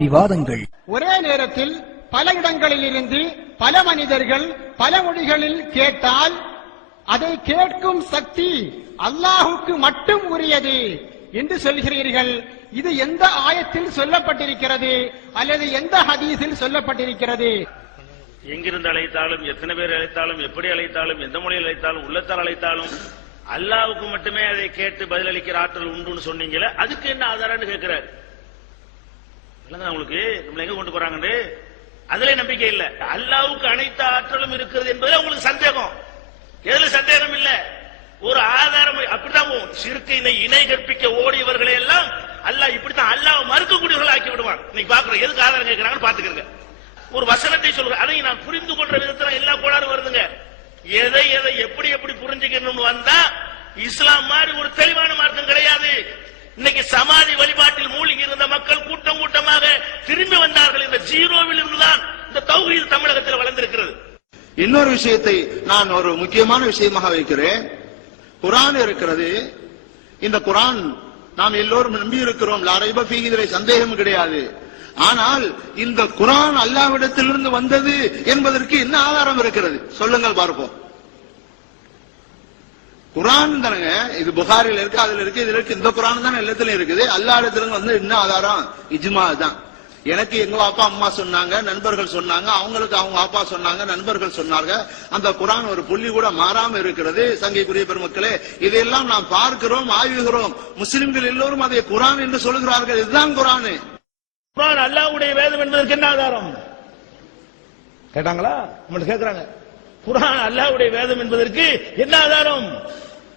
விவாதங்கள். ஒரே நேரத்தில் பல இடங்களில் இருந்து பல மனிதர்கள் பல மொழிகளில் கேட்டால் அதை கேட்கும் சக்தி அல்லாஹுக்கு மட்டும் உரியது என்று சொல்கிறீர்கள். இது எந்த ஆயத்தில் சொல்லப்பட்டிருக்கிறது அல்லது எந்த ஹதீஸில் சொல்லப்பட்டிருக்கிறது? எங்கிருந்து அழைத்தாலும், எத்தனை பேர் அழைத்தாலும், எப்படி அழைத்தாலும், எந்த மொழியில் அழைத்தாலும், உள்ளத்தால் அழைத்தாலும் அல்லாஹ்வுக்கு மட்டுமே அதை கேட்டு பதிலளிக்கிற ஆற்றல் உண்டுன்னு சொன்னீங்களே, அதுக்கு என்ன ஆதாரம்னு கேட்கிறார். உங்களுக்கு நம்மள எங்க கொண்டு போறாங்க? அதுல நம்பிக்கை இல்ல. அல்லாஹ்வுக்கு அனைத்து ஆற்றலும் இருக்கிறது என்பதில் உங்களுக்கு சந்தேகம். எதுல சந்தேகம் இல்ல, ஒரு ஆதாரம். அப்படிதான் சிறுக்கையினை இணை கற்பிக்க ஓடியவர்களை எல்லாம் அல்லாஹ் இப்படித்தான் அல்லாஹ் மறுக்கக்கூடியவர்கள் ஆக்கி விடுவான். இன்னைக்கு பாக்குறோம். எதுக்கு ஆதாரம் கேட்கிறாங்கன்னு பாத்துக்கிறங்க. ஒரு வசனத்தை சொல்ற, அதை நான் புரிந்து கொள்ற விதத்துல எல்லா கோளாறு வருதுங்க. எதை எதை எப்படி எப்படி புரிஞ்சுக்கணும்னு வந்தா இஸ்லாம் மாதிரி ஒரு தெளிவான மார்க்கம் கிடையாது. இன்னைக்கு சமாதி வழிபாட்டில் மூழ்கி இருந்த மக்கள் கூட்டம் கூட்டமாக திரும்பி வந்தார்கள். இந்த ஜீரோவில் இருந்துதான் இந்த தௌஹீத் தமிழகத்தில் வளர்ந்திருக்கிறது. இன்னொரு விஷயத்தை நான் ஒரு முக்கியமான விஷயமாக வைக்கிறேன். குர்ஆன் இருக்கிறது. இந்த குர்ஆன் நாம் எல்லோரும் நம்பி இருக்கிறோம். லா ரைப ஃபீஹி, இதிலே சந்தேகம் கிடையாது. ஆனால் இந்த குர்ஆன் அல்லாஹ்விடத்திலிருந்து வந்தது என்பதற்கு என்ன ஆதாரம் இருக்கிறது? சொல்லுங்கள் பார்ப்போம். குர்ஆன் தானங்க, இது புகாரில இருக்கு, அதுல இருக்கு, இதுல இருக்கு. இந்த குர்ஆன் தான் எல்லாத்துலயும் இருக்குது. அல்லாஹ் இடத்துல வந்து என்ன ஆதாரம்? இஜ்மா தான். எனக்கு எங்க அப்பா அம்மா சொன்னாங்க, நண்பர்கள் சொன்னாங்க, அவங்களுக்கு அவங்க அப்பா சொன்னாங்க, நண்பர்கள் சொன்னாங்க. அந்த குர்ஆன் ஒரு புள்ளி கூட மாறாம இருக்கிறது. சங்கைக்குரிய பெருமக்களே, இதையெல்லாம் நாம் பார்க்கிறோம், ஆய்வுகிறோம். முஸ்லிம்கள் எல்லோரும் அதை குர்ஆன் என்று சொல்கிறார்கள். இதுதான் குர்ஆன். குர்ஆன் அல்லாஹ்வுடைய வேதம் என்பதற்கு என்ன ஆதாரம் கேட்டாங்களா? நம்மள்ட்ட கேட்கிறாங்க. குர்ஆன் அல்லாஹ்வுடைய வேதம் என்பதற்கு என்ன ஆதாரம்?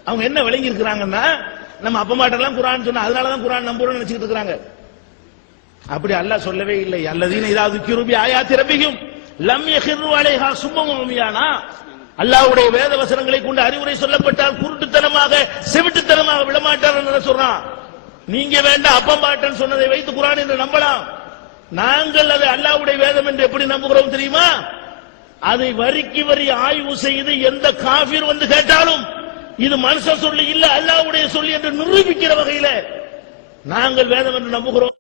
அவங்க என்ன விளங்கி இருக்கிறாங்கன்னா, நம்ம அப்பா மாட்டெல்லாம் குர்ஆன் சொன்னா அதனாலதான் குர்ஆன் நம்புறோம்னு நினைச்சிட்டு இருக்காங்க. அப்படி அல்லாஹ் சொல்லவே இல்லை. அல்லதீன இதா ذுக்கிரு பி ஆயாத்தி ரப்பிஹிம் லம் யഖிரு அலைஹா சும்மம் உமியானா. அல்லாஹ்வுடைய வேத வசனங்களை கொண்டு அறிவுரை சொல்லப்பட்டால் குருட்டுத்தனமாக செவிட்டுத்தனமாக விடமாட்டார் என்று சொல்றான். நீங்க வேண்டாம் அப்பா மாட்டேன்னு சொன்னதை வைத்து குர்ஆன் என்று நம்பலாம். நாங்கள் அதை அல்லாஹ்வுடைய வேதம் என்று எப்படி நம்புகிறோம் தெரியுமா? அதை வரிக்கு வரி ஆய்வு செய்து எந்த காஃபிர் வந்து கேட்டாலும் இது மனுஷ சொல்லி இல்ல அல்லாஹ்வுடைய சொல்லி என்று நிரூபிக்கிற வகையில நாங்கள் வேதம் என்று நம்புகிறோம்.